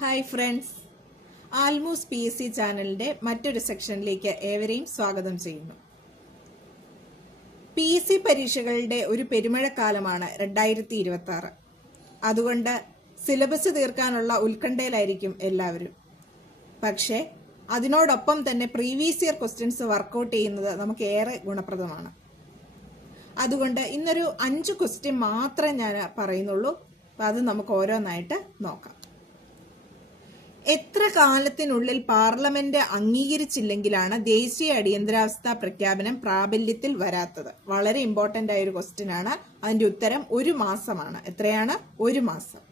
Hi friends, ആൽമൂസ് PSC ചാനലിന്റെ മറ്റൊരു സെക്ഷനിലേക്ക് ഏവരെയും സ്വാഗതം ചെയ്യുന്നു. PSC പരീക്ഷകളുടെ ഒരു പെരുമഴക്കാലമാണ് 2026. അതുകൊണ്ട് സിലബസ് തീർക്കാനുള്ള ഉത്കണ്ഠയിലായിരിക്കും എല്ലാവരും. പക്ഷേ അതിനോടൊപ്പം തന്നെ പ്രീവിയസ് ഇയർ ക്വസ്റ്റ്യൻസ് വർക്കൗട്ട് ചെയ്യുന്നത് നമുക്ക് ഏറെ ഗുണപ്രദമാണ്. അതുകൊണ്ട് ഇന്നൊരു 5 ക്വസ്റ്റ്യൻ മാത്രമേ ഞാൻ പറയുന്നുള്ളൂ. അത് നമുക്ക് ഓരോന്നായിട്ട് നോക്കാം. എത്ര കാലത്തിനുള്ളിൽ പാർലമെന്റ് അംഗീകരിച്ചില്ലെങ്കിലാണ് ദേശീയ അടിയന്തരാവസ്ഥ പ്രഖ്യാപനം പ്രാബല്യത്തിൽ വരാത്തത്? വളരെ ഇമ്പോർട്ടന്റ് ആയ ഒരു ക്വസ്റ്റ്യൻ ആണ്. അതിന്റെ ഉത്തരം 1 മാസമാണ്. എത്രയാണ്? 1 മാസം.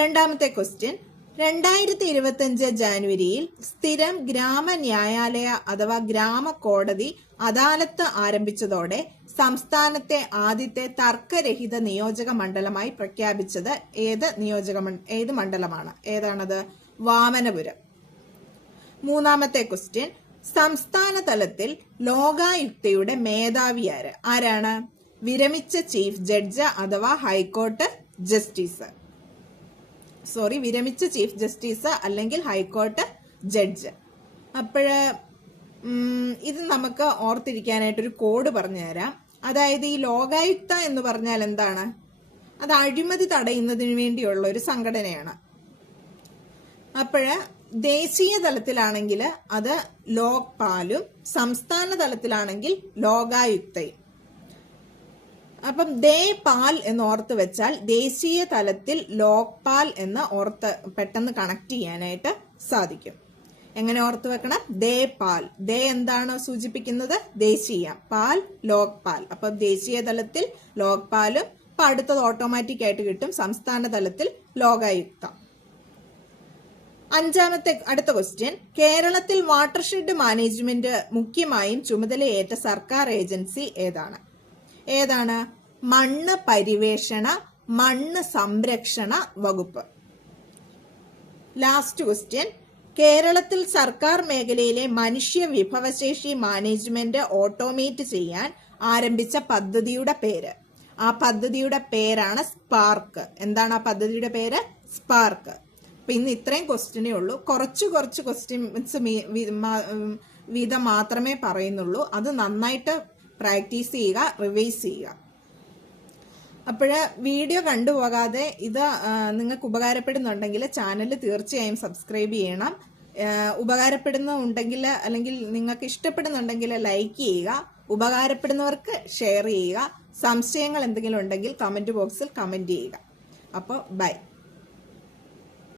രണ്ടാമത്തെ ക്വസ്റ്റ്യൻ, 2025 ജാനുവരിയിൽ സ്ഥിരം ഗ്രാമ ന്യായാലയ അഥവാ ഗ്രാമ കോടതി അദാലത്ത് ആരംഭിച്ചതോടെ സംസ്ഥാനത്തെ ആദ്യത്തെ തർക്കരഹിത നിയോജക മണ്ഡലമായി പ്രഖ്യാപിച്ചത് ഏത് മണ്ഡലമാണ്? ഏതാണത്? വാമനപുരം. മൂന്നാമത്തെ ക്വസ്റ്റ്യൻ, സംസ്ഥാന തലത്തിൽ ലോകായുക്തയുടെ മേധാവി ആരാണ്? വിരമിച്ച ചീഫ് ജഡ്ജ് അഥവാ ഹൈക്കോർട്ട് ജസ്റ്റിസ്. വിരമിച്ച ചീഫ് ജസ്റ്റിസ് അല്ലെങ്കിൽ ഹൈക്കോർട്ട് ജഡ്ജ്. ഇത് നമുക്ക് ഓർത്തിരിക്കാനായിട്ടൊരു കോഡ് പറഞ്ഞു തരാം. അതായത് ഈ ലോകായുക്ത എന്ന് പറഞ്ഞാൽ എന്താണ്? അത് അഴിമതി തടയുന്നതിന് വേണ്ടിയുള്ള ഒരു സംഘടനയാണ്. ദേശീയ തലത്തിലാണെങ്കിൽ അത് ലോക്പാലും സംസ്ഥാന തലത്തിലാണെങ്കിൽ ലോകായുക്തയും. ദേ പാൽ എന്ന് ഓർത്ത് വെച്ചാൽ ദേശീയ തലത്തിൽ ലോക്പാൽ എന്ന് ഓർത്ത് പെട്ടെന്ന് കണക്ട് ചെയ്യാനായിട്ട് സാധിക്കും. എങ്ങനെ ഓർത്ത് വെക്കണം? ദേ പാൽ. ദേ എന്താണ് സൂചിപ്പിക്കുന്നത്? ദേശീയ. പാൽ ലോക്പാൽ. ദേശീയ തലത്തിൽ ലോക്പാലും അടുത്തത് ഓട്ടോമാറ്റിക് ആയിട്ട് കിട്ടും സംസ്ഥാന തലത്തിൽ ലോകായുക്ത. അടുത്ത ക്വസ്റ്റ്യൻ, കേരളത്തിൽ വാട്ടർഷെഡ് മാനേജ്മെന്റ് മുഖ്യമായും ചുമതലയേറ്റ സർക്കാർ ഏജൻസി ഏതാണ്? മണ്ണ് പരിവേഷണ മണ്ണ് സംരക്ഷണ വകുപ്പ്. ലാസ്റ്റ് ക്വസ്റ്റ്യൻ, കേരളത്തിൽ സർക്കാർ മേഖലയിലെ മനുഷ്യ വിഭവശേഷി മാനേജ്മെന്റ് ഓട്ടോമേറ്റ് ചെയ്യാൻ ആരംഭിച്ച പദ്ധതിയുടെ പേര്. ആ പദ്ധതിയുടെ പേരാണ് സ്പാർക്ക്. എന്താണ് ആ പദ്ധതിയുടെ പേര്? സ്പാർക്ക്. ഇന്ന് ഇത്രയും ക്വസ്റ്റ്യനേ ഉള്ളൂ. കുറച്ച് ക്വസ്റ്റ്യൻസ് വീതം മാത്രമേ പറയുന്നുള്ളൂ. അത് നന്നായിട്ട് പ്രാക്ടീസ് ചെയ്യുക, റിവൈസ് ചെയ്യുക. വീഡിയോ കണ്ടുപോകാതെ ഇത് നിങ്ങൾക്ക് ഉപകാരപ്പെടുന്നുണ്ടെങ്കിൽ ചാനൽ തീർച്ചയായും സബ്സ്ക്രൈബ് ചെയ്യണം. ഉപകാരപ്പെടുന്നുണ്ടെങ്കിൽ അല്ലെങ്കിൽ നിങ്ങൾക്ക് ഇഷ്ടപ്പെടുന്നുണ്ടെങ്കിൽ ലൈക്ക് ചെയ്യുക. ഉപകാരപ്പെടുന്നവർക്ക് ഷെയർ ചെയ്യുക. സംശയങ്ങൾ എന്തെങ്കിലും ഉണ്ടെങ്കിൽ കമന്റ് ബോക്സിൽ കമന്റ് ചെയ്യുക. ബൈ.